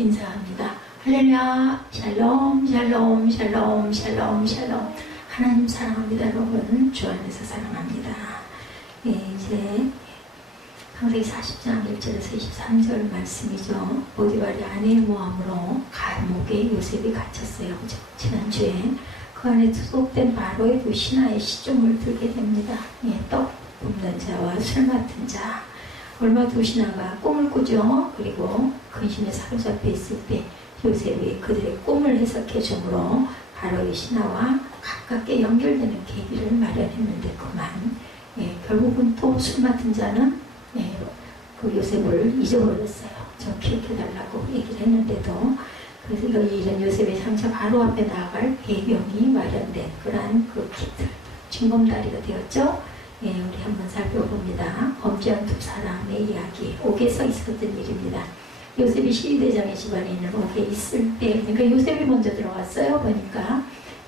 인사합니다. 할렐루야, 샬롬, 샬롬, 샬롬, 샬롬, 샬롬. 하나님 사랑합니다, 여러분. 주 안에서 사랑합니다. 예, 이제 창세기 40장 1절에서 23절 말씀이죠. 보디발이 아내의 모함으로 감옥에 요셉이 갇혔어요. 그죠? 지난주에 그 안에 소속된 바로의 두 신하의 시중을 들게 됩니다. 예, 떡 굽는 자와 술 맡은 자. 얼마 두 신하가 꿈을 꾸죠. 그리고 근심에 사로잡혀 있을 때 요셉이 그들의 꿈을 해석해 주므로 바로의 신하와 가깝게 연결되는 계기를 마련했는데 그만. 예, 결국은 또 술 맡은 자는 예, 그 요셉을 잊어버렸어요. 좀 기억해달라고 얘기를 했는데도. 그래서 이런 요셉의 상처 바로 앞에 나아갈 배경이 마련된 그러한 그 키트, 징검다리가 되었죠. 예, 우리 한번 살펴봅니다. 범죄한 두 사람의 이야기, 옥에서 있었던 일입니다. 요셉이 시위대장의 집안에 있는 옥에 있을 때, 그러니까 요셉이 먼저 들어갔어요. 보니까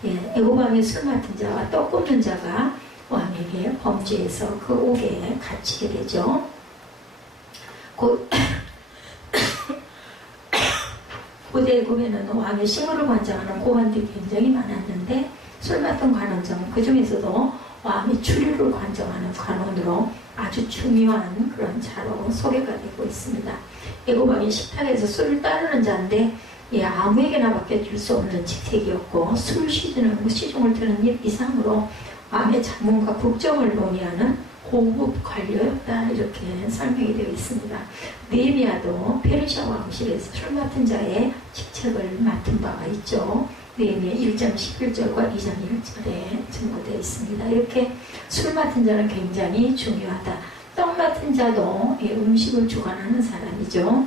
예, 애고방의 술 맡은 자와 떡 굽는 자가 왕에게 범죄해서 그 옥에 갇히게 되죠. 고대 애굽에는 왕의 식물을 관장하는 고관들이 굉장히 많았는데 술 맡은 관원장은 그 중에서도 왕의 추류를 관장하는 관원으로 아주 중요한 그런 자로 소개가 되고 있습니다. 애굽 왕의 식탁에서 술을 따르는 자인데 예, 아무에게나 맡겨줄 수 없는 직책이었고 술 시중을 드는 일 이상으로 왕의 자문과 국정을 논의하는 고급 관료였다 이렇게 설명이 되어 있습니다. 느헤미야도 페르시아 왕실에서 술 맡은 자의 직책을 맡은 바가 있죠. 느헤미야 1장 11절과 2장 1절에 증거되어 있습니다. 이렇게 술 맡은 자는 굉장히 중요하다. 떡 맡은 자도 음식을 주관하는 사람이죠.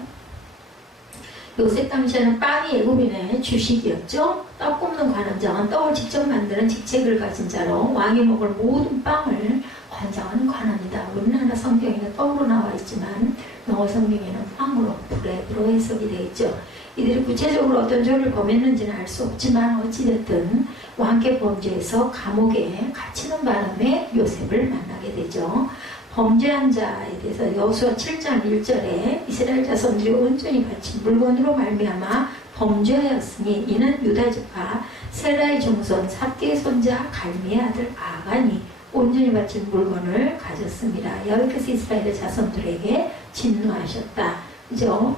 요셉 당시에는 빵이 애굽인의 주식이었죠. 떡 굽는 관원장은 떡을 직접 만드는 직책을 가진 자로 왕이 먹을 모든 빵을 관장하는 관원이다. 우리나라 성경에는 떡으로 나와 있지만 영어 성경에는 빵으로, 브레드로 해석이 되어 있죠. 이들이 구체적으로 어떤 죄를 범했는지는 알 수 없지만 어찌됐든 왕께 범죄해서 감옥에 갇히는 바람에 요셉을 만나게 되죠. 범죄한 자에 대해서 여호수아 7장 1절에 이스라엘 자손들이 온전히 바친 물건으로 말미암아 범죄하였으니 이는 유다지파 세라의 종손 삽디의 손자 갈미의 아들 아간이 온전히 바친 물건을 가졌습니다. 여호와께서 이스라엘의 자손들에게 진노하셨다. 그죠?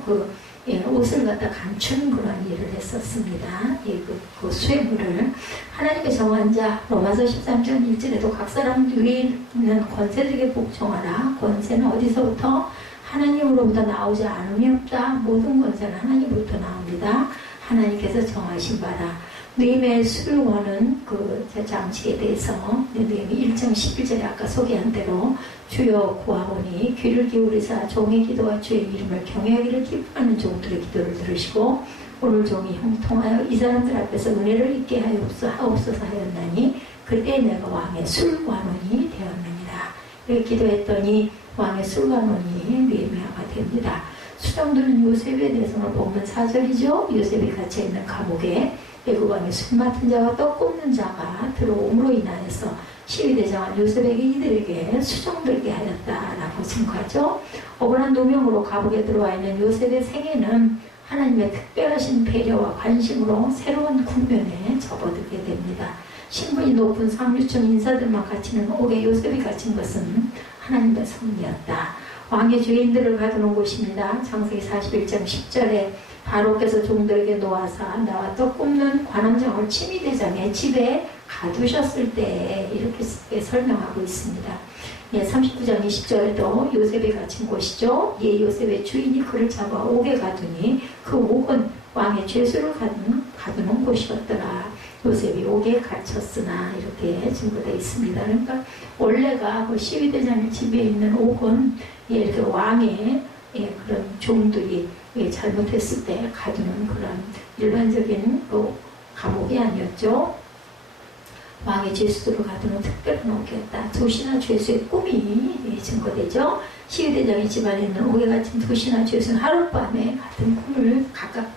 옷을 갖다 감추는 그런 일을 했었습니다. 그 수혜물을 하나님의 정한 자 로마서 13장 1절에도 각 사람 위에 있는 권세들에게 복종하라. 권세는 어디서부터? 하나님으로부터 나오지 않음이 없다. 모든 권세는 하나님으로부터 나옵니다. 하나님께서 정하신 바라. 느헤미야의 술원은 그 장치에 대해서 느헤미야 1장 11절에 아까 소개한 대로 주여 구하오니 귀를 기울이사 종의 기도와 주의 이름을 경외하기를 기뻐하는 종들의 기도를 들으시고 오늘 종이 형통하여 이 사람들 앞에서 은혜를 잊게 하옵소서 하였나니 그때 내가 왕의 술관원이 되었느니라. 이렇게 기도했더니 왕의 술관원이 느헤미야가 됩니다. 수장들은 요셉에 대해서는 본문 4절이죠. 요셉이 갇혀있는 감옥에 애굽 왕의 술 맡은 자와 떡 굽는 자가 들어옴으로 인하여서 시위대장은 요셉에게 이들에게 수종들게 하였다라고 증거하죠. 억울한 노명으로 감옥에 들어와 있는 요셉의 생애는 하나님의 특별하신 배려와 관심으로 새로운 국면에 접어들게 됩니다. 신분이 높은 상류층 인사들만 갇히는 옥에 요셉이 갇힌 것은 하나님의 섭리였다. 왕의 죄인들을 가두는 곳입니다. 창세기 41장 10절에 바로께서 종들에게 놓아사 나와 떡 굽는 관원장을 치미대장의 집에 가두셨을 때 이렇게 설명하고 있습니다. 예, 39장 20절에도 요셉이 갇힌 곳이죠. 예, 요셉의 주인이 그를 잡아 옥에 가두니 그 옥은 왕의 죄수를 가두는 곳이었더라. 요셉이 옥에 갇혔으나 이렇게 증거되어 있습니다. 그러니까 원래가 그 시위대장의 집에 있는 옥은 예, 이렇게 왕의 그런 종들이 잘못했을 때 가두는 그런 일반적인 그 감옥이 아니었죠. 왕의 죄수들을 가두는 특별한 옥이었다. 두 신하 죄수의 꿈이 증거되죠. 시위대장의 집안에 있는 옥에 갇힌 두 신하 죄수는 하룻밤에 같은 각각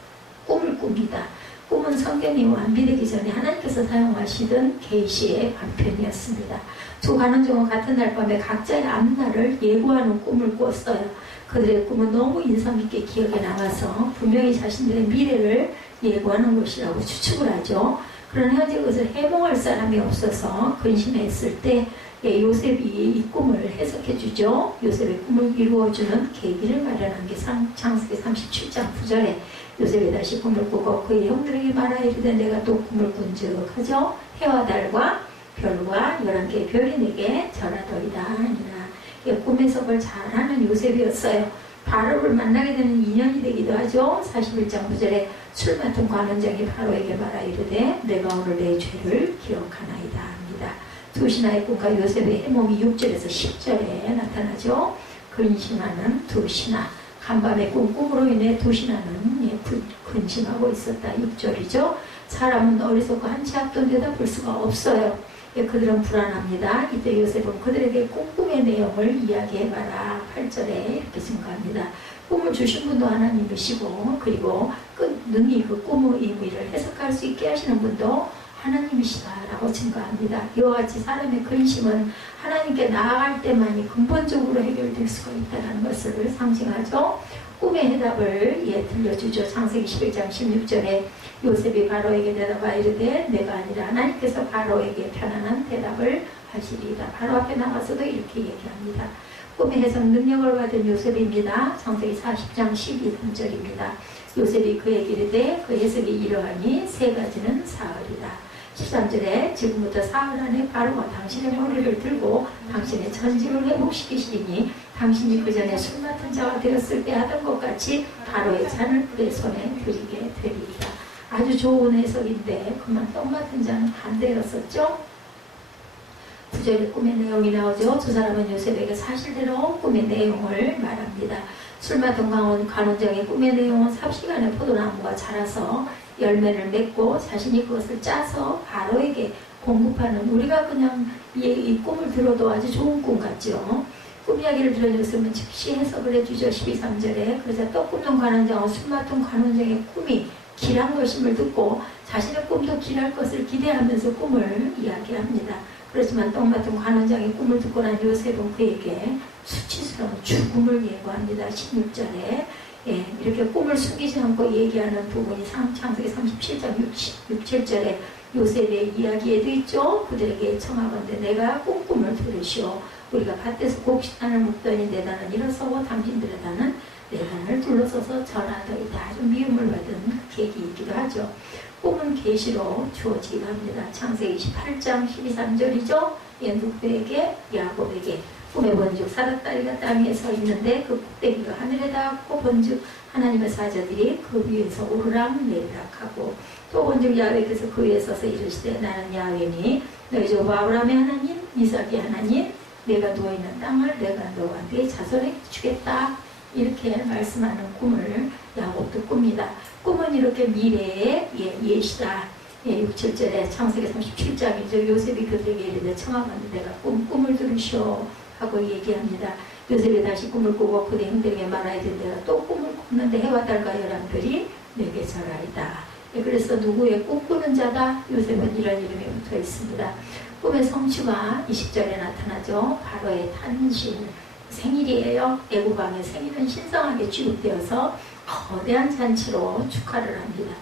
꿈을 꿉니다. 꿈은 성경이 완비되기 전에 하나님께서 사용하시던 계시의 반편이었습니다. 두 관원장은 같은 날 밤에 각자의 앞날을 예고하는 꿈을 꾸었어요. 그들의 꿈은 너무 인상깊게 기억에 남아서 분명히 자신들의 미래를 예고하는 것이라고 추측을 하죠. 그러나 현재 그것을 해몽할 사람이 없어서 근심했을 때 요셉이 이 꿈을 해석해 주죠. 요셉의 꿈을 이루어주는 계기를 마련한 게 창세기 37장 9절에 요셉이 다시 꿈을 꾸고 그의 형들에게 말하여 이르되 내가 또 꿈을 꾼즉 하죠. 해와 달과 별과 11개의 별이 내게 절하더이다 하니라. 꿈 해석을 잘하는 요셉이었어요. 바로를 만나게 되는 인연이 되기도 하죠. 41장 9절에 술 맡은 관원장이 바로에게 말하여 이르되 내가 오늘 내 죄를 기억하나이다 합니다. 두 신하의 꿈과 요셉의 해몽이 6절에서 10절에 나타나죠. 근심하는 두 신하. 간밤의 꿈으로 인해 두 신하는 근심하고 있었다. 6절이죠. 사람은 어리석고 한치 앞도 내다볼 수가 없어요. 그들은 불안합니다. 이때 요셉은 그들에게 꿈의 내용을 이야기해봐라. 8절에 이렇게 증거합니다. 꿈을 주신 분도 하나님이시고 그리고 능히 그 꿈의 의미를 해석할 수 있게 하시는 분도 하나님이시다라고 증거합니다. 이와 같이 사람의 근심은 하나님께 나아갈 때만이 근본적으로 해결될 수가 있다는 것을 상징하죠. 꿈의 해답을 들려주죠. 창세기 11장 16절에 요셉이 바로에게 대답하여 이르되 내가 아니라 하나님께서 바로에게 편안한 대답을 하시리이다. 바로 앞에 나가서도 이렇게 얘기합니다. 꿈의 해석 능력을 받은 요셉입니다. 창세기 40장 12, 3절입니다. 요셉이 그에게 이르되 그 해석이 이러하니 세 가지는 사흘이다. 13절에 지금부터 사흘 안에 바로가 당신의 머리를 들고 당신의 전직을 회복시키시리니 당신이 그 전에 술 맡은 자가 되었을 때 하던 것 같이 바로의 잔을 그의 손에 드리게 되리이다. 아주 좋은 해석인데 그만 떡 맡은 자는 반대였었죠. 9절에 꿈의 내용이 나오죠. 두 사람은 요셉에게 사실대로 꿈의 내용을 말합니다. 술 맡은 관원장의 꿈의 내용은 삽시간에 포도나무가 자라서 열매를 맺고 자신이 그것을 짜서 바로에게 공급하는, 우리가 그냥 이 꿈을 들어도 아주 좋은 꿈 같죠. 꿈 이야기를 들은 요셉은 즉시 해석을 해주죠. 12~3절에 그래서 떡 굽는 관원장은 술 맡은 관원장의 꿈이 길한 것임을 듣고 자신의 꿈도 길할 것을 기대하면서 꿈을 이야기합니다. 그렇지만 떡 맡은 관원장의 꿈을 듣고 난 요셉은 그에게 수치스러운 죽음을 예고합니다. 16절에 이렇게 꿈을 숨기지 않고 얘기하는 부분이 창세기 37장 6, 7절에 요셉의 이야기에도 있죠. 그들에게 청하건대 내가 꿈을 들으시오. 우리가 밭에서 곡식단을 묵더니 내 단은 일어서고 당신들의 단은 내 단을 둘러서서 절하더이다. 아주 미움을 받은 계기이기도 하죠. 꿈은 계시로 주어지기도 합니다. 창세기 28장 12~3절이죠. 누구에게? 야곱에게. 꿈에 본즉 사닥다리가 땅에 서 있는데 그 꼭대기가 하늘에 닿았고 본즉 하나님의 사자들이 그 위에서 오르락 내리락 하고 또 본즉 야훼께서 그 위에 서서 이르시되 나는 야훼니 너희 조 아브라함의 하나님 이삭의 하나님 내가 누워있는 땅을 내가 너와 네 자손에게 주겠다. 이렇게 말씀하는 꿈을 야곱도 꿉니다. 꿈은 이렇게 미래의 예시다. 6, 7절에 창세기 37장이죠. 요셉이 그들에게 이르되 청하건대 내가 꿈을 들으시오 하고 얘기합니다. 요셉이 다시 꿈을 꾸고 그대 형들에게 말하여 된 내가 또 꿈을 꿨는데 해와 달과 11별이 내게 절하이다. 그래서 누구의 꿈꾸는 자다? 요셉은 이런 이름이 붙어 있습니다. 꿈의 성취가 20절에 나타나죠. 바로의 탄신 생일이에요. 애굽왕의 생일은 신성하게 취급되어서 거대한 잔치로 축하를 합니다.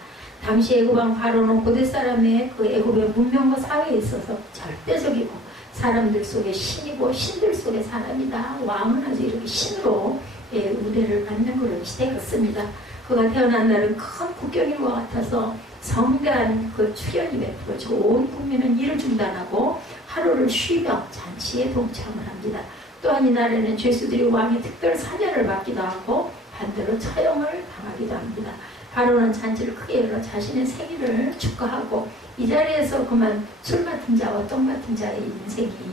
당시 애굽왕 바로는 고대 사람의 그 애굽의 문명과 사회에 있어서 절대적이고 사람들 속에 신이고 신들 속에 사람이다. 왕은 아주 이렇게 신으로 우대를 받는 그런 시대였습니다. 그가 태어난 날은 큰 국경일과 같아서 성대한 그 출연이 베풀어지고 온 국민은 일을 중단하고 하루를 쉬며 잔치에 동참을 합니다. 또한 이날에는 죄수들이 왕의 특별 사면을 받기도 하고 반대로 처형을 당하기도 합니다. 바로는 잔치를 크게 열어 자신의 생일을 축하하고 이 자리에서 그만 술 맡은 자와 떡 맡은 자의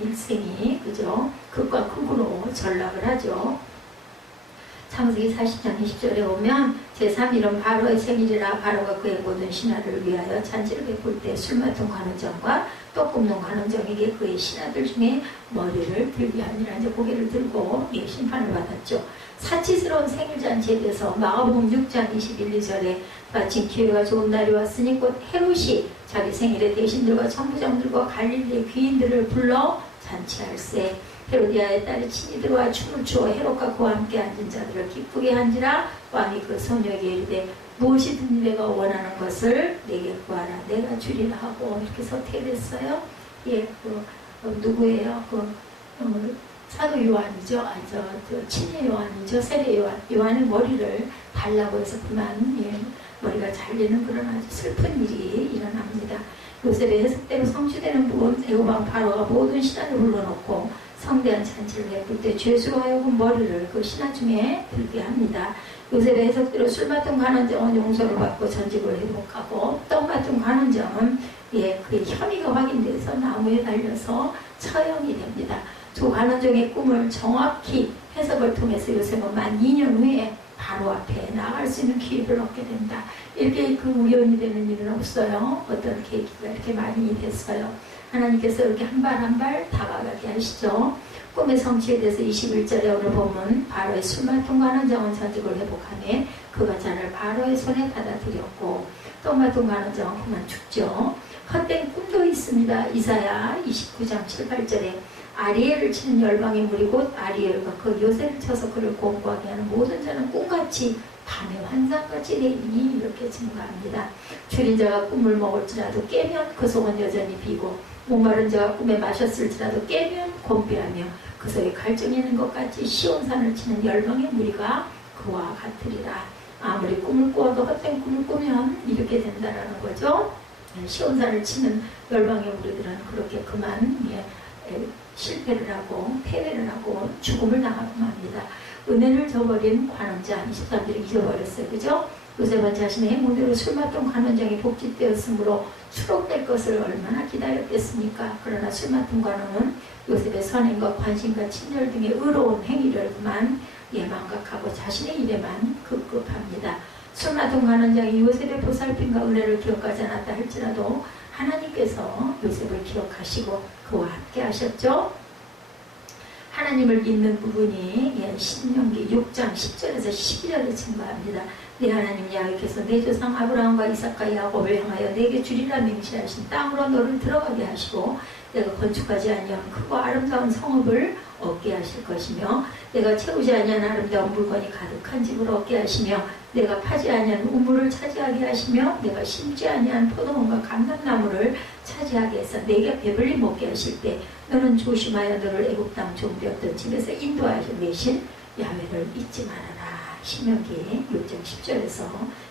일생이 그죠? 극과 극으로 전락을 하죠. 창세기 40장 20절에 오면 제3일은 바로의 생일이라 바로가 그의 모든 신하를 위하여 잔치를 베풀 때 술 맡은 관원장과 떡 굽는 관원장에게 그의 신하들 중에 머리를 들게 하니라. 이제 고개를 들고 심판을 받았죠. 사치스러운 생일잔치에 대해서 마가복음 6장 21~22절에 마침 기회가 좋은 날이 왔으니 곧 헤롯이 자기 생일에 대신들과 천부장들과 갈릴리 귀인들을 불러 잔치할세 헤로디아의 딸이 친히 들어와 춤을 추어 헤롯과 그와 함께 앉은 자들을 기쁘게 한지라. 왕이 그 소녀에게 이르되 무엇이든 내가 원하는 것을 내게 구하라 내가 주리라 하고 이렇게 서태했어요. 예, 누구예요? 사도 요한이죠. 친히 요한이죠. 세례 요한의 머리를 달라고 해서 그만 머리가 잘리는 그런 아주 슬픈 일이 일어납니다. 요셉의 해석대로 성취되는 부분 애고방 바로가 모든 신하를 불러놓고 성대한 잔치를 베풀 때 죄수로 하여금 머리를 그 신하 중에 들게 합니다. 요셉의 해석대로 술 맡은 관원장은 용서를 받고 전직을 회복하고 떡 맡은 관원장은 그 혐의가 확인돼서 나무에 달려서 처형이 됩니다. 두 관원장의 꿈을 정확히 해석을 통해서 요셉은 만 2년 후에 바로 앞에 나갈 수 있는 기회를 얻게 된다. 이렇게 그 우연이 되는 일은 없어요. 어떤 계기가 이렇게 많이 됐어요. 하나님께서 이렇게 한 발 한 발 다가가게 하시죠. 꿈의 성취에 대해서 21절에 오늘 보면 바로의 술 맡은 관원장은 전직을 회복하며 그가 잔을 바로의 손에 받아들였고 떡 맡은 관원장은 그만 죽죠. 헛된 꿈도 있습니다. 이사야 29장 7, 8절에 아리엘을 치는 열방의 무리 곧 아리엘과 그 요새를 쳐서 그를 공부하게 하는 모든 자는 꿈같이 밤의 환상같이 되니 이렇게 증가합니다. 줄인 자가 꿈을 먹을지라도 깨면 그 속은 여전히 비고 목마른 자가 꿈에 마셨을지라도 깨면 곤비하며 그 속에 갈증이 있는 것 같이 시온산을 치는 열방의 무리가 그와 같으리라. 아무리 꿈을 꾸어도 헛된 꿈을 꾸면 이렇게 된다라는 거죠. 시온산을 치는 열방의 무리들은 그렇게 그만 실패를 하고 패배를 하고 죽음을 당하고 맙니다. 은혜를 저버린 관원장 23절을 잊어버렸어요. 그죠? 요셉은 자신의 행동대로 술 맡은 관원장이 복직되었으므로 추록될 것을 얼마나 기다렸겠습니까? 그러나 술 맡은 관원은 요셉의 선행과 관심과 친절 등의 의로운 행위를 그만 망각하고 자신의 일에만 급급합니다. 술 맡은 관원장이 요셉의 보살핌과 은혜를 기억하지 않았다 할지라도 하나님께서 요셉을 기억하시고 그와 함께 하셨죠. 하나님을 믿는 부분이 신명기 6장 10절에서 12절에 증거합니다. 내 하나님 야훼께서 내 조상 아브라함과 이삭과 야곱을 향하여 내게 주리라 맹세하신 땅으로 너를 들어가게 하시고 내가 건축하지 아니한 크고 아름다운 성읍을 얻게 하실 것이며 내가 채우지 아니한 아름다운 물건이 가득한 집을 얻게 하시며 내가 파지 아니한 우물을 차지하게 하시며 내가 심지 아니한 포도원과 감람나무를 차지하게 해서 내게 배불리 먹게 하실 때 너는 조심하여 너를 애굽 땅 종되었던 집에서 인도하여 매신 야훼를 잊지 말아라. 신명기 6장 10절에서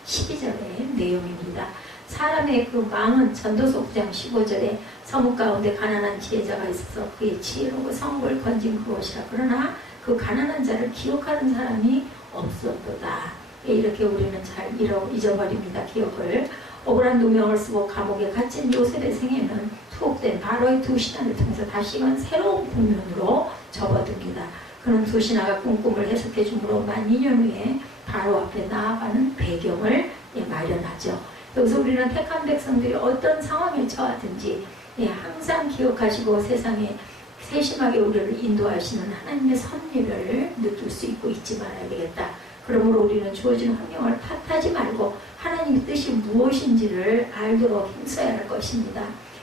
12절의 내용입니다. 사람의 그 망은 전도서 9장 15절에 성읍 가운데 가난한 지혜자가 있어서 그의 지혜로고 성읍을 건진 그것이라. 그러나 그 가난한 자를 기억하는 사람이 없었도다. 이렇게 우리는 잘 잊어버립니다. 기억을. 억울한 누명을 쓰고 감옥에 갇힌 요셉의 생애는 투옥된 바로의 두 신하를 통해서 다시금 새로운 국면으로 접어듭니다. 그는 두 신하가 꿈을 해석해 주므로 만 2년 후에 바로 앞에 나아가는 배경을 마련하죠. 여기서 우리는 택한 백성들이 어떤 상황에 처하든지 항상 기억하시고 세상에 세심하게 우리를 인도하시는 하나님의 섭리를 느낄 수 있고 잊지 말아야 되겠다. 그러므로 우리는 주어진 환경을 탓하지 말고 하나님의 뜻이 무엇인지를 알도록 힘써야 할 것입니다.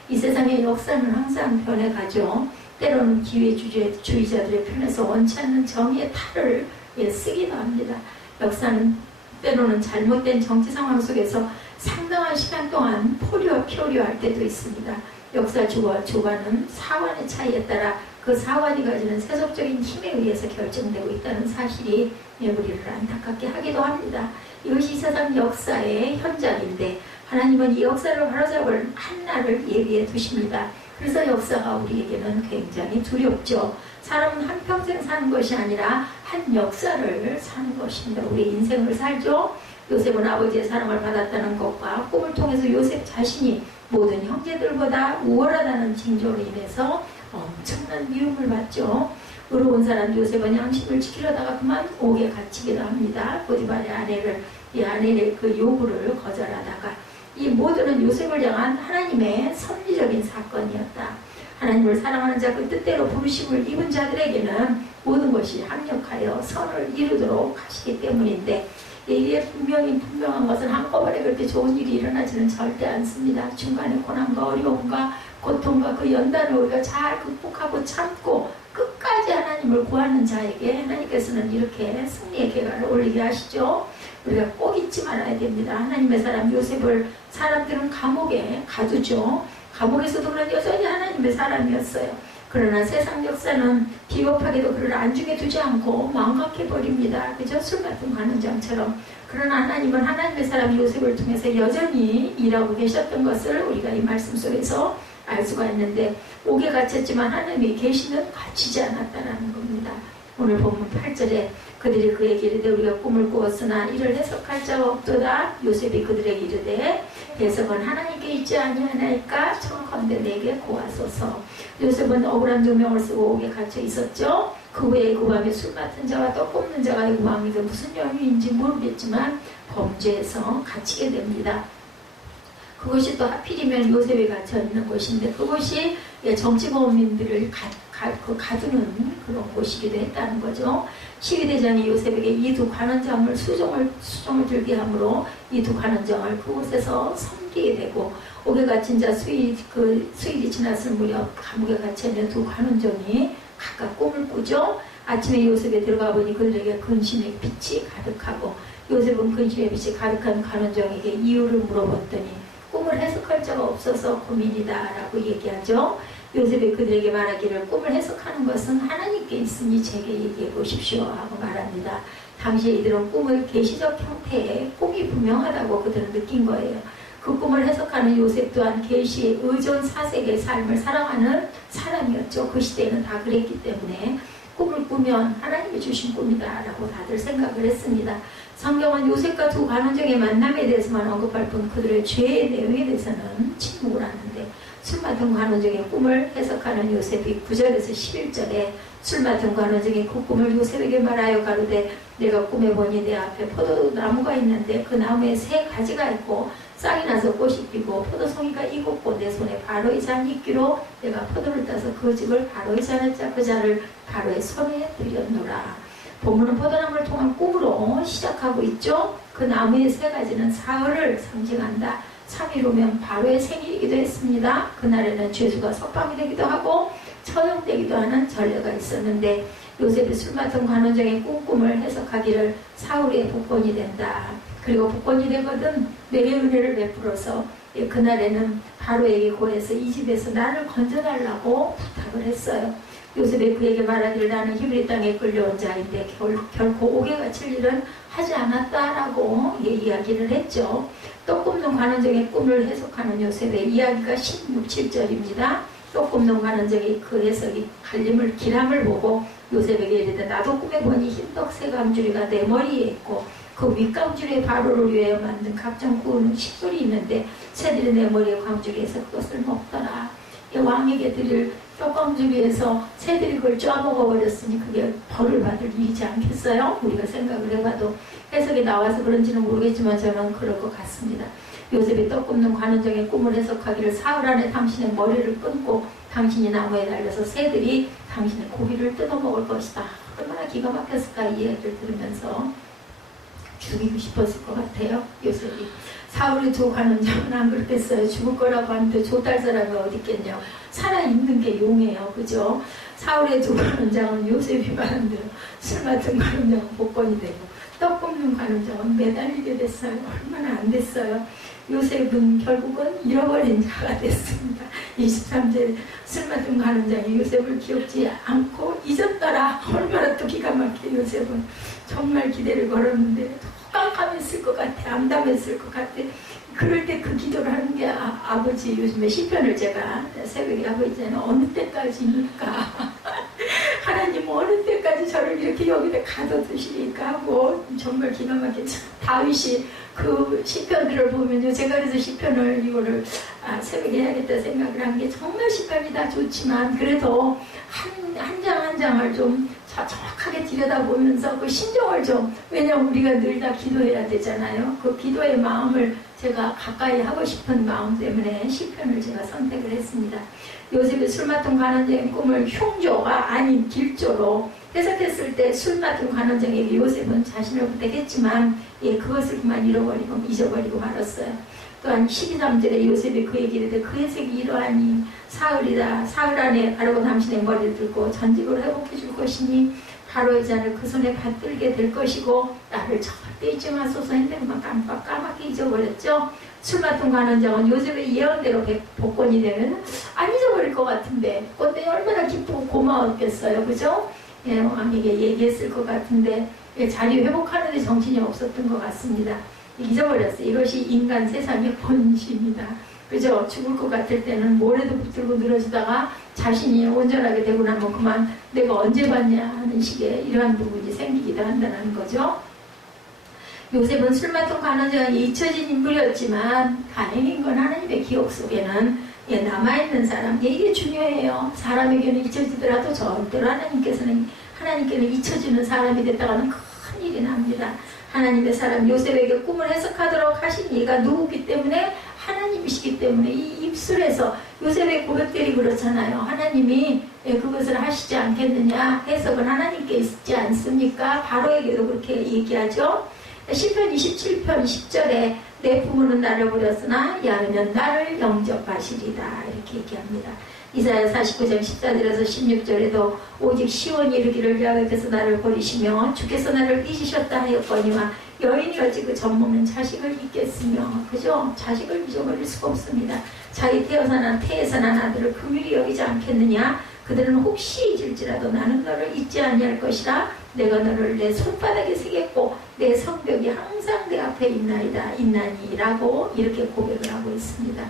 이 세상의 역사는 항상 변해가죠. 때로는 기회주의자들의 편에서 원치 않는 정의의 탈을 쓰기도 합니다. 역사는 때로는 잘못된 정치 상황 속에서 상당한 시간 동안 표류할 때도 있습니다. 역사 주관은 사관의 차이에 따라 그 사관이 가지는 세속적인 힘에 의해서 결정되고 있다는 사실이 우리를 안타깝게 하기도 합니다. 이것이 세상 역사의 현장인데 하나님은 이 역사를 바로잡을 한 날을 예비해 두십니다. 그래서 역사가 우리에게는 굉장히 두렵죠. 사람은 한평생 사는 것이 아니라 한 역사를 사는 것입니다. 우리 인생을 살죠. 요셉은 아버지의 사랑을 받았다는 것과 꿈을 통해서 요셉 자신이 모든 형제들보다 우월하다는 징조로 인해서 엄청난 미움을 받죠. 의로운 사람 요셉은 양심을 지키려다가 그만 옥에 갇히기도 합니다. 보디발의 아내의 그 요구를 거절하다가 이 모두는 요셉을 향한 하나님의 섭리적인 사건이었다. 하나님을 사랑하는 자 그 뜻대로 부르심을 입은 자들에게는 모든 것이 합력하여 선을 이루도록 하시기 때문인데 이게 분명한 것은 한꺼번에 그렇게 좋은 일이 일어나지는 절대 않습니다. 중간에 고난과 어려움과 고통과 그 연단을 우리가 잘 극복하고 참고 끝까지 하나님을 구하는 자에게 하나님께서는 이렇게 승리의 계가를 올리게 하시죠. 우리가 꼭 잊지 말아야 됩니다. 하나님의 사람 요셉을 사람들은 감옥에 가두죠. 감옥에서도 그런 여전히 하나님의 사람이었어요. 그러나 세상 역사는 비겁하게도 그를 안중에 두지 않고 망각해버립니다. 그죠? 술 같은 관원장처럼. 그러나 하나님은 하나님의 사람 요셉을 통해서 여전히 일하고 계셨던 것을 우리가 이 말씀 속에서 알 수가 있는데, 옥에 갇혔지만 하나님이 계시는 갇히지 않았다는 겁니다. 오늘 본문 8절에 그들이 그에게 이르되 우리가 꿈을 꾸었으나 이를 해석할 자가 없도다. 요셉이 그들에게 이르되 해석은 하나님께 있지 아니하나이까 청컨대 내게 고하소서. 요셉은 억울한 누명을 쓰고 옥에 갇혀 있었죠. 그 후에 그 밤에 술 맡은 자와 떡 굽는 자가 이 왕이 무슨 연유인지 모르겠지만 범죄해서 갇히게 됩니다. 그것이 또 하필이면 요셉이 갇혀 있는 곳인데, 그것이 정치범인들을 가두는 그런 곳이기도 했다는 거죠. 시위대장이 요셉에게 이 두 관원장을 수종을 들게 하므로 이 두 관원장을 그곳에서 섬기게 되고, 옥에 갇힌 자 수일이 지났을 무렵 감옥에 갇혀 있는 두 관원장이 각각 꿈을 꾸죠. 아침에 요셉에 들어가 보니 그들에게 근심의 빛이 가득하고, 요셉은 근심의 빛이 가득한 관원장에게 이유를 물어봤더니 꿈을 해석할 자가 없어서 고민이다 라고 얘기하죠. 요셉이 그들에게 말하기를 꿈을 해석하는 것은 하나님께 있으니 제게 얘기해 보십시오 하고 말합니다. 당시에 이들은 꿈의 계시적 형태의 꿈이 분명하다고 그들은 느낀 거예요. 그 꿈을 해석하는 요셉 또한 계시의 의존 사색의 삶을 살아가는 사람이었죠. 그 시대에는 다 그랬기 때문에 꿈을 꾸면 하나님이 주신 꿈이다 라고 다들 생각을 했습니다. 성경은 요셉과 두 관원장의 만남에 대해서만 언급할 뿐 그들의 죄의 내용에 대해서는 침묵을 하는데, 술 맡은 관원장의 꿈을 해석하는 요셉이 9절에서 11절에 술 맡은 관원장이 그 꿈을 요셉에게 말하여 가로되 내가 꿈에 보니 내 앞에 포도나무가 있는데 그 나무에 세 가지가 있고 싹이 나서 꽃이 피고 포도송이가 익었고 내 손에 바로의 잔이 있기로 내가 포도를 따서 그 집을 바로의 잔에 짜 그 잔을 바로의 손에 드렸노라. 본문은 포도나무를 통한 꿈으로 시작하고 있죠. 그 나무의 세 가지는 사흘을 상징한다. 3일 후면 바로의 생일이기도 했습니다. 그날에는 죄수가 석방이 되기도 하고 처형되기도 하는 전례가 있었는데, 요셉이 술 맡은 관원장의 꿈을 해석하기를 사흘의 복권이 된다. 그리고 복권이 되거든 내게 은혜를 베풀어서 그날에는 바로에게 고해서 이 집에서 나를 건져달라고 부탁을 했어요. 요셉이 그에게 말하기를 나는 히브리 땅에 끌려온 자인데 결코 옥에 갇힐 일은 하지 않았다라고 이야기를 했죠. 떡 굽는 관원장의 꿈을 해석하는 요셉의 이야기가 16, 7절입니다. 떡 굽는 관원장이 그 해석이 기람을 보고 요셉에게 이르되 나도 꿈에 보니 흰떡 세 감주리가 내 머리에 있고 그 윗감주리에 바로를 위하여 만든 각종 구운 식솔이 있는데 새들이 내 머리에 감주리에서 그것을 먹더라. 왕에게 드릴 떡감주리에서 새들이 그걸 쪄먹어버렸으니 그게 벌을 받을 일이지 않겠어요? 우리가 생각을 해봐도 해석이 나와서 그런지는 모르겠지만 저는 그럴 것 같습니다. 요셉이 떡 굽는 관원장의 꿈을 해석하기를 사흘 안에 당신의 머리를 끊고 당신이 나무에 달려서 새들이 당신의 고기를 뜯어먹을 것이다. 얼마나 기가 막혔을까 이 이야기를 들으면서 죽이고 싶었을 것 같아요. 요셉이. 사울의 두 관원장은 안 그렇겠어요. 죽을 거라고 하는데 조달 사람이 어디 있겠냐. 살아있는 게 용해요. 그죠? 사울의 두 관원장은 요셉이 말한 대로 술 맡은 관원장은 복권이 되고 떡 굽는 관원장은 매달리게 됐어요. 얼마나 안 됐어요. 요셉은 결국은 잃어버린 자가 됐습니다. 23절 술 맡은 관원장이 요셉을 기억지 않고 잊었더라. 얼마나 또 기가 막혀. 요셉은 정말 기대를 걸었는데 깜깜했을 것 같아. 암담했을 것 같아. 그럴 때 그 기도를 하는 게 아버지 요즘에 시편을 제가 새벽에 하고 있잖아요. 어느 때까지입니까? 하나님 어느 때까지 저를 이렇게 여기다 가둬두시니까 하고 정말 기가 막혀. 다윗이 그 시편들을 보면요. 제가 그래서 시편을 이거를 새벽에 해야겠다 생각을 한 게 정말 시편이 다 좋지만 그래도 한 장 한 장을 좀 정확하게 들여다보면서 그 심정을 좀, 왜냐면 우리가 늘 다 기도해야 되잖아요. 그 기도의 마음을 제가 가까이 하고 싶은 마음 때문에 시편을 제가 선택을 했습니다. 요셉이 술 맡은 관원장의 꿈을 흉조가 아닌 길조로 해석했을 때 술 맡은 관원장에게 요셉은 자신을 부탁했지만 그것을 그만 잊어버리고 말았어요. 또한 12~13절에 요셉이 그에게 이르되 그 해석이 이러하니 사흘이다. 사흘 안에 바로 당신의 머리를 들고 전직으로 회복해 줄 것이니 바로의 잔을 그 손에 받들게 될 것이고 나를 절대 잊지 마소서 했는데 그만 까맣게 잊어버렸죠. 술 맡은 관원장은 요셉의 예언대로 복권이 되면 안 잊어버릴 것 같은데 그때 얼마나 기쁘고 고마웠겠어요. 그죠? 왕에게 얘기했을 것 같은데 자리 회복하는데 정신이 없었던 것 같습니다. 잊어버렸어요. 이것이 인간 세상의 본심이다. 그죠? 죽을 것 같을 때는 모래도 붙들고 늘어지다가 자신이 온전하게 되고 나면 그만 내가 언제 봤냐 하는 식의 이러한 부분이 생기기도 한다는 거죠. 요셉은 술 맡은 관원장이 잊혀진 인물이었지만 다행인 건 하나님의 기억 속에는 남아있는 사람, 이게 중요해요. 사람에게는 잊혀지더라도 절대로 하나님께는 잊혀지는 사람이 됐다가는 큰 일이 납니다. 하나님의 사람 요셉에게 꿈을 해석하도록 하신 이가 누구기 때문에 하나님이시기 때문에 이 입술에서 요셉의 고백들이 그렇잖아요. 하나님이 그것을 하시지 않겠느냐, 해석은 하나님께 있지 않습니까? 바로에게도 그렇게 얘기하죠. 시편 27편 10절에 내 부모는 나를 버렸으나 야훼는 나를 영접하시리다 이렇게 얘기합니다. 이사야 49장 14절에서 16절에도 오직 시온이 이르기를 야훼께서 나를 버리시며 주께서 나를 잊으셨다 하였거니와 여인이 어찌 그 젖먹는 자식을 잊겠으며, 그죠? 자식을 잊어버릴 수가 없습니다. 자기 태에서 난 아들을 긍휼히 여기지 않겠느냐. 그들은 혹시 잊을지라도 나는 너를 잊지 아니할 것이라. 내가 너를 내 손바닥에 새겼고 내 성벽이 항상 내 앞에 있나니라고 이렇게 고백을 하고 있습니다.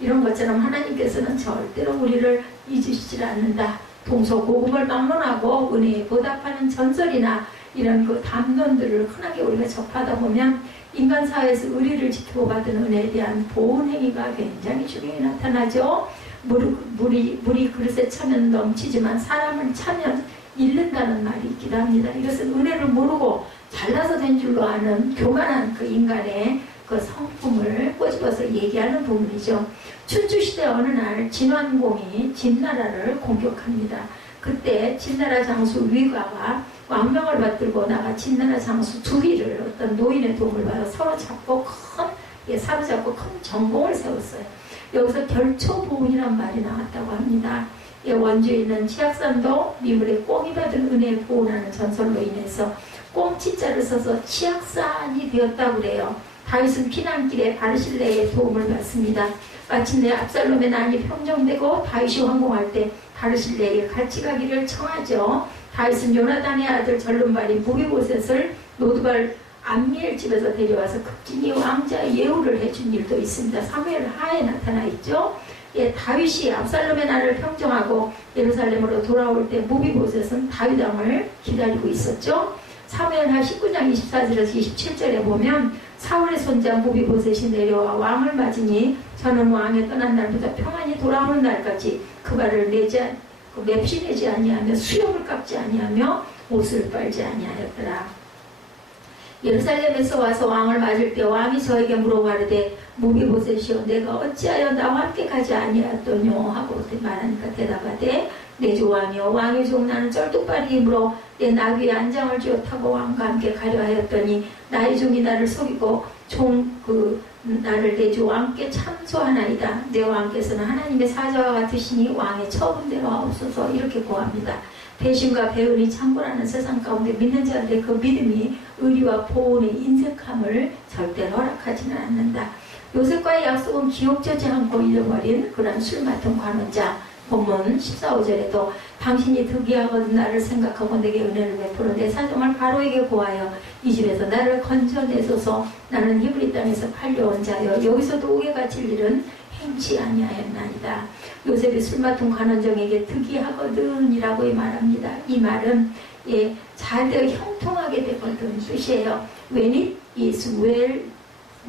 이런 것처럼 하나님께서는 절대로 우리를 잊으시질 않는다. 동서고금을 막론하고 은혜에 보답하는 전설이나 이런 그 담론들을 흔하게 우리가 접하다 보면 인간 사회에서 의리를 지키고 받은 은혜에 대한 보온 행위가 굉장히 중요히 나타나죠. 물이 그릇에 차면 넘치지만 사람을 차면 잃는다는 말이 있기도 합니다. 이것은 은혜를 모르고 잘나서 된 줄로 아는 교만한 그 인간의 그 성품을 꼬집어서 얘기하는 부분이죠. 춘추시대 어느 날 진원공이 진나라를 공격합니다. 그때 진나라 장수 위가가 왕명을 받들고 나가 진나라 장수 두기를 어떤 노인의 도움을 받아 사로잡고 큰 전공을 세웠어요. 여기서 결초보은이란 말이 나왔다고 합니다. 원주에 있는 치악산도 미물의 꽁이 받은 은혜를 보온하는 전설로 인해서 꽁치자를 써서 치악산이 되었다고 그래요. 다윗은 피난길에 바르실레의 도움을 받습니다. 마침내 압살롬의 난이 평정되고 다윗이 황공할 때 바르실레에게 같이 가기를 청하죠. 다윗은 요나단의 아들 절름발인 무비보셋을 노두발 암미엘 집에서 데려와서 극진히 왕자의 예우를 해준 일도 있습니다. 사무엘 하에 나타나 있죠. 다윗이 압살롬의 난을 평정하고 예루살렘으로 돌아올 때 무비보셋은 다윗 왕을 기다리고 있었죠. 사무엘하 19장 24절에서 27절에 보면 사울의 손자 무비보셋이 내려와 왕을 맞으니 저는 왕이 떠난 날부터 평안히 돌아오는 날까지 그 발을 맵시 내지 아니하며 수염을 깎지 아니하며 옷을 빨지 아니하였더라. 예루살렘에서 와서 왕을 맞을 때 왕이 저에게 물어가르되 무비보셋이여 내가 어찌하여 나와 함께 가지 아니하였더뇨 하고 말하니까 대답하되 내 주 왕이여 왕의 종 나는 쩔뚝발이 힘으로 내 나귀에 안장을 쥐어 타고 왕과 함께 가려 하였더니 나의 종이 나를 속이고 나를 내 주 왕께 참소하나이다. 내 왕께서는 하나님의 사자와 같으시니 왕의 처분대로 하옵소서 이렇게 고합니다. 배신과 배은이 창궐하는 세상 가운데 믿는 자들의 그 믿음이 의리와 보온의 인색함을 절대로 허락하지는 않는다. 요셉과의 약속은 기억되지 않고 잃어버린 그런 술 맡은 관원자. 본문 14~15절에도 당신이 득이하거든 나를 생각하고 내게 은혜를 베풀어 내 사정을 바로에게 고하여 이 집에서 나를 건져내소서. 나는 히브리 땅에서 팔려온 자여 여기서도 옥에 갇힐 일은 행치 아니하였나이다. 요셉이 술 맡은 관원장에게 득이하거든 이라고 말합니다. 이 말은 잘되어 형통하게 되거든 뜻이에요. When it is well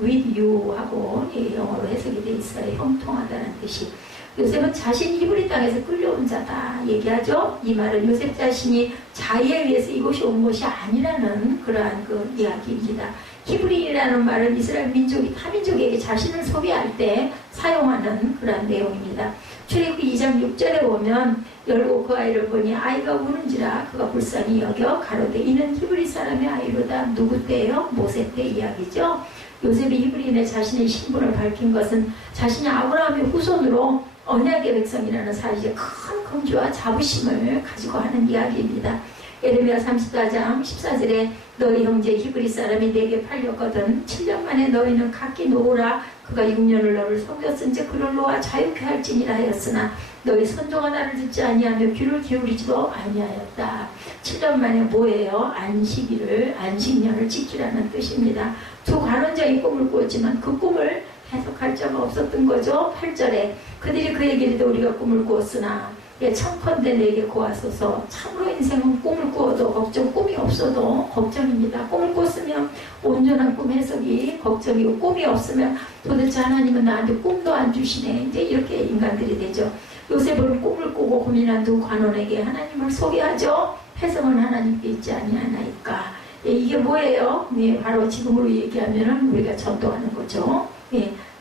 with you 하고 영어로 해석이 되어 있어요. 형통하다는 뜻이. 요셉은 자신이 히브리 땅에서 끌려온 자다 얘기하죠. 이 말은 요셉 자신이 자의에 의해서 이곳이 온 것이 아니라는 그러한 그 이야기입니다. 히브리인이라는 말은 이스라엘 민족이 타민족에게 자신을 소개할 때 사용하는 그런 내용입니다. 출애굽기 2장 6절에 보면 열고 그 아이를 보니 아이가 우는지라 그가 불쌍히 여겨 가로되 이는 히브리 사람의 아이로다. 누구 때요? 모세 때 이야기죠. 요셉이 히브리인의 자신의 신분을 밝힌 것은 자신이 아브라함의 후손으로 언약의 백성이라는 사실의 큰 긍지와 자부심을 가지고 하는 이야기입니다. 에레미야 34장 14절에 너희 형제 히브리 사람이 내게 팔렸거든 7년 만에 너희는 각기 놓으라. 그가 6년을 너를 섬겼은즉 그를 놓아 자유케 할지니라 하였으나 너희 선조가 나를 듣지 아니하며 귀를 기울이지도 아니하였다. 7년 만에 뭐예요? 안식년을 지키라는 뜻입니다. 두 간원장이 꿈을 꾸었지만 그 꿈을 해석할 자가 없었던 거죠. 8절에 그들이 그에게 이르되 우리가 꿈을 꾸었으나 청컨대 내게 고하소서. 참으로 인생은 꿈을 꾸어도 걱정, 꿈이 없어도 걱정입니다. 꿈을 꿨으면 온전한 꿈 해석이 걱정이고 꿈이 없으면 도대체 하나님은 나한테 꿈도 안 주시네. 이제 이렇게 인간들이 되죠. 요셉은 꿈을 꾸고 고민한 두 관원에게 하나님을 소개하죠. 해석은 하나님께 있지 아니하나이까. 이게 뭐예요? 바로 지금으로 얘기하면 우리가 전도하는 거죠.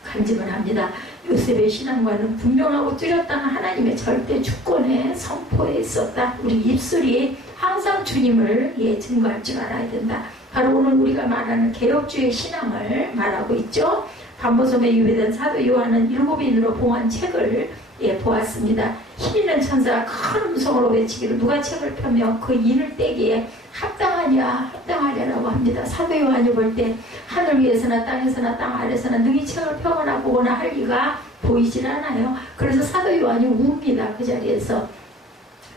간증을 합니다. 요셉의 신앙과는 분명하고 뚜렷한 하나님의 절대 주권에 선포해 있었다. 우리 입술이 항상 주님을 증거할 줄 알아야 된다. 바로 오늘 우리가 말하는 개혁주의 신앙을 말하고 있죠. 반모섬에 유배된 사도 요한은 7인으로 봉한 책을 보았습니다. 힘 있는 천사가 큰 음성으로 외치기를 누가 책을 펴며 그 인을 떼기에 합당하냐라고 합니다. 사도 요한이 볼 때 하늘 위에서나 땅에서나 땅 아래서나 능히 책을 펴거나 보거나 할 리가 보이질 않아요. 그래서 사도 요한이 웁니다. 그 자리에서.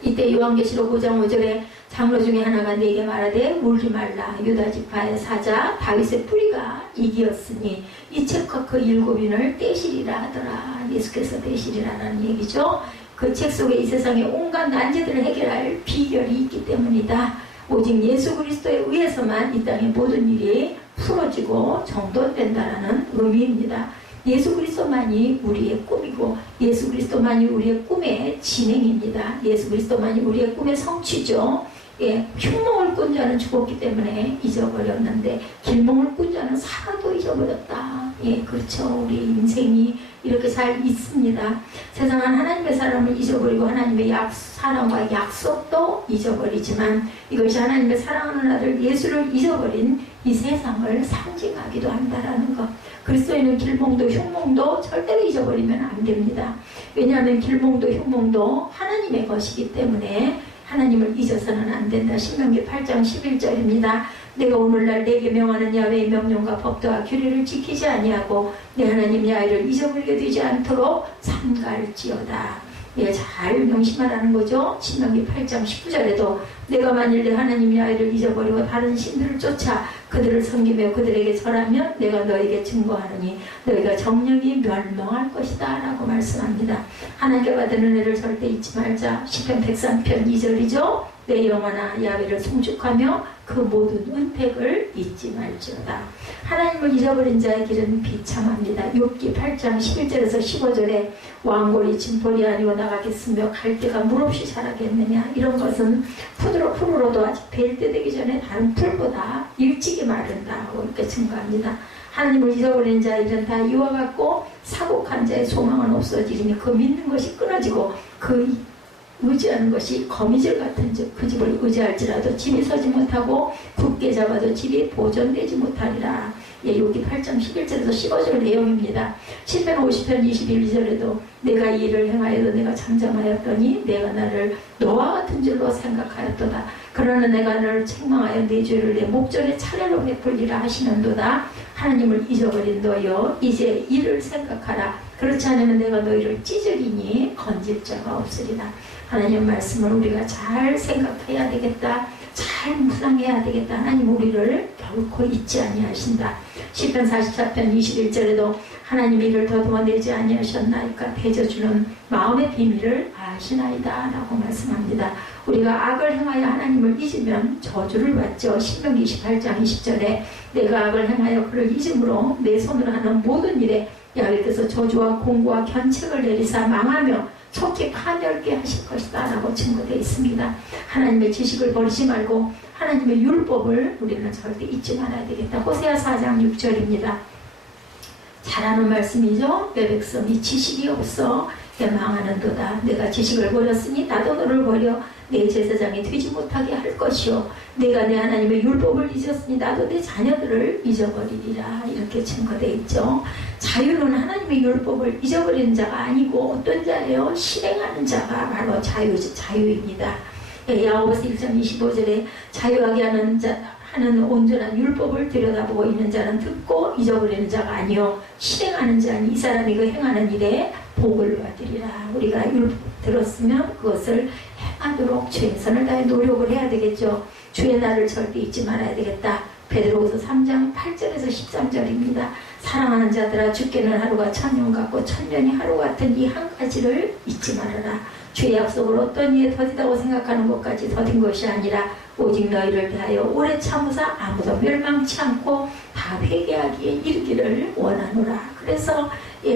이때 요한계시록 5장 5절에 장로 중에 하나가 내게 말하되 울지 말라. 유다 지파의 사자 다윗의 뿌리가 이기었으니 이 책과 그 7인을 떼시리라 하더라. 예수께서 떼시리라는 얘기죠. 그 책 속에 이 세상의 온갖 난제들을 해결할 비결이 있기 때문이다. 오직 예수 그리스도에 의해서만 이 땅의 모든 일이 풀어지고 정돈된다라는 의미입니다. 예수 그리스도만이 우리의 꿈이고 예수 그리스도만이 우리의 꿈의 진행입니다. 예수 그리스도만이 우리의 꿈의 성취죠. 흉몽을 꾼 자는 죽었기 때문에 잊어버렸는데 길몽을 꾼 자는 살아도 잊어버렸다. 그렇죠. 우리 인생이 이렇게 잘 있습니다. 세상은 하나님의 사랑을 잊어버리고 하나님의 사랑과 약속도 잊어버리지만 이것이 하나님의 사랑하는 아들 예수를 잊어버린 이 세상을 상징하기도 한다라는 것. 그리스도에는 길몽도 흉몽도 절대로 잊어버리면 안 됩니다. 왜냐하면 길몽도 흉몽도 하나님의 것이기 때문에 하나님을 잊어서는 안 된다. 신명기 8장 11절입니다. 내가 오늘날 내게 명하는 야훼의 명령과 법도와 규례를 지키지 아니하고 내 하나님 야훼를 잊어버리게 되지 않도록 삼가할지어다. 잘 명심하라는 거죠. 신명기 8장 19절에도 내가 만일 내 하나님 야훼를 잊어버리고 다른 신들을 쫓아 그들을 섬기며 그들에게 절하면 내가 너에게 증거하느니 너희가 정령이 멸망할 것이다 라고 말씀합니다. 하나님께 받은 은혜를 절대 잊지 말자. 시편 103편 2절이죠. 내 영혼아 야훼를 송축하며 그 모든 은택을 잊지 말지어다. 하나님을 잊어버린 자의 길은 비참합니다. 욥기 8장 11절에서 15절에 왕골이 진폴이 아니오 나가겠으며 갈대가 물없이 자라겠느냐. 이런 것은 푸르로도 아직 벨 때 되기 전에 다른 풀보다 일찍이 마른다고 이렇게 증거합니다. 하나님을 잊어버린 자의 일은 다 이와 같고 사곡한 자의 소망은 없어지리니 그 믿는 것이 끊어지고 그 의지하는 것이 거미줄 같은 그 집을 의지할지라도 집이 서지 못하고 굳게 잡아도 집이 보존되지 못하리라. 욥기 8장 11절에서 15절 내용입니다. 시편 50편 21절에도 내가 이 일을 행하여도 내가 잠잠하였더니 내가 나를 너와 같은 줄로 생각하였도다. 그러나 내가 너를 책망하여 내 죄를 내 목전에 차례로 베풀리라 하시는도다. 하나님을 잊어버린 너여 이제 이를 생각하라. 그렇지 않으면 내가 너희를 찢으리니 건질 자가 없으리라. 하나님의 말씀을 우리가 잘 생각해야 되겠다. 잘 묵상해야 되겠다. 하나님 우리를 결코 잊지 아니하신다. 시편 44편 21절에도 하나님이 이를 더듬어 내지 아니하셨나이까 대저주는 마음의 비밀을 아시나이다 라고 말씀합니다. 우리가 악을 행하여 하나님을 잊으면 저주를 받죠. 신명기 28장 20절에 내가 악을 행하여 그를 잊음으로 내 손으로 하는 모든 일에 야훼께서 저주와 공고와 견책을 내리사 망하며 속히 파멸게 하실 것이다 라고 증거되어 있습니다. 하나님의 지식을 버리지 말고 하나님의 율법을 우리는 절대 잊지 말아야 되겠다. 호세아 4장 6절입니다. 잘 아는 말씀이죠. 내 백성이 지식이 없어 망하는도다. 내가 지식을 버렸으니 나도 너를 버려 내 제사장이 되지 못하게 할 것이요 내가 내 하나님의 율법을 잊었으니 나도 내 자녀들을 잊어버리리라. 이렇게 증거되어 있죠. 자유는 하나님의 율법을 잊어버리는 자가 아니고 어떤 자예요? 실행하는 자가 바로 자유입니다. 야고보서 1장 25절에 자유하게 하는 온전한 율법을 들여다보고 있는 자는 듣고 잊어버리는 자가 아니요 실행하는 자니 이 사람이 그 행하는 일에 복을 받으리라. 우리가 율법 들었으면 그것을 행하도록 최선을 다해 노력을 해야 되겠죠. 주의 날을 절대 잊지 말아야 되겠다. 베드로후서 3장 8절에서 13절입니다. 사랑하는 자들아 주께는 하루가 천년 같고 천년이 하루 같은 이 한 가지를 잊지 말아라. 주의 약속을 어떤 이에 더디다고 생각하는 것까지 더딘 것이 아니라 오직 너희를 대하여 오래 참으사 아무도 멸망치 않고 다 회개하기에 이르기를 원하노라. 그래서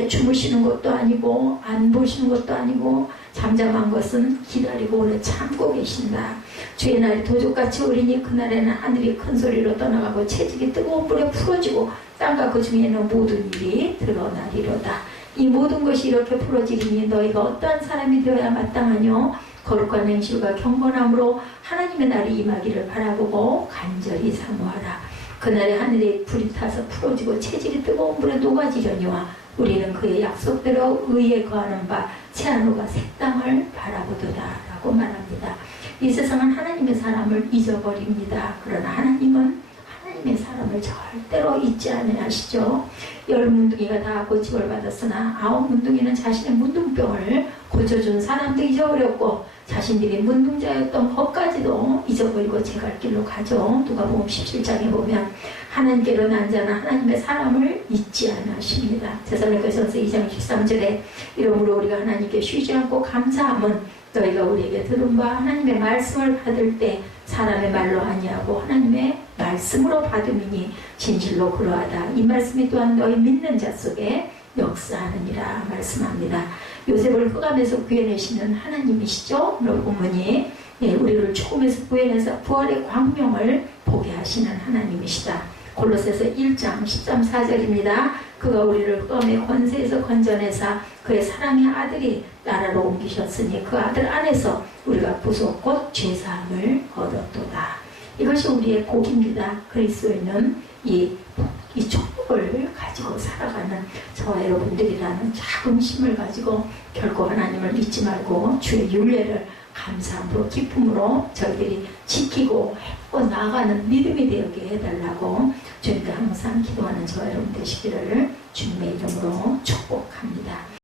주무시는 것도 아니고 안 보시는 것도 아니고 잠잠한 것은 기다리고 오래 참고 계신다. 주의 날이 도적같이 오리니 그날에는 하늘이 큰 소리로 떠나가고 채찍이 뜨거운 불에 풀어지고 땅과 그 중에 있는 모든 일이 드러나리로다. 이 모든 것이 이렇게 풀어지리니 너희가 어떠한 사람이 되어야 마땅하뇨? 거룩한 행실과 경건함으로 하나님의 날이 임하기를 바라보고 간절히 사모하라. 그날에 하늘에 불이 타서 풀어지고 체질이 뜨거운 불에 녹아지려니와 우리는 그의 약속대로 의에 거하는 바 새하늘과 새 땅을 바라보도다 라고 말합니다. 이 세상은 하나님의 사람을 잊어버립니다. 그러나 하나님은 하나님의 사람을 절대로 잊지 아니하시죠. 10문둥이가 다 고침을 받았으나 9문둥이는 자신의 문둥병을 고쳐준 사람도 잊어버렸고 자신들이 문둥자였던 것까지도 잊어버리고 제 갈 길로 가죠. 누가복음 17장에 보면 하나님께로 난 자는 하나님의 사람을 잊지 아니하십니다. 데살로니가전서 2장 13절에 이러므로 우리가 하나님께 쉬지 않고 감사함은 너희가 우리에게 들은 바 하나님의 말씀을 받을 때 사람의 말로 아니하고 하나님의 말씀으로 받음이니 진실로 그러하다. 이 말씀이 또한 너희 믿는 자 속에 역사하느니라 말씀합니다. 요셉을 흑암에서 구해내시는 하나님이시죠. 오늘 본문이 우리를 죽음에서 구해내서 부활의 광명을 보게 하시는 하나님이시다. 골로새서 1장 13, 14절입니다. 그가 우리를 흑암의 권세에서 건져내사 그의 사랑의 아들이 나라로 옮기셨으니 그 아들 안에서 우리가 부속 곧 죄사함을 얻었도다. 이것이 우리의 복입니다. 그리스도인은 이 축복을 가지고 살아가는 저와 여러분들이라는 작은 힘을 가지고 결코 하나님을 잊지 말고 주의 율례를 감사함으로 기쁨으로 저희들이 지키고 나아가는 믿음이 되게 해달라고 주님께 항상 기도하는 저와 여러분 되시기를 주님의 이름으로 축복합니다.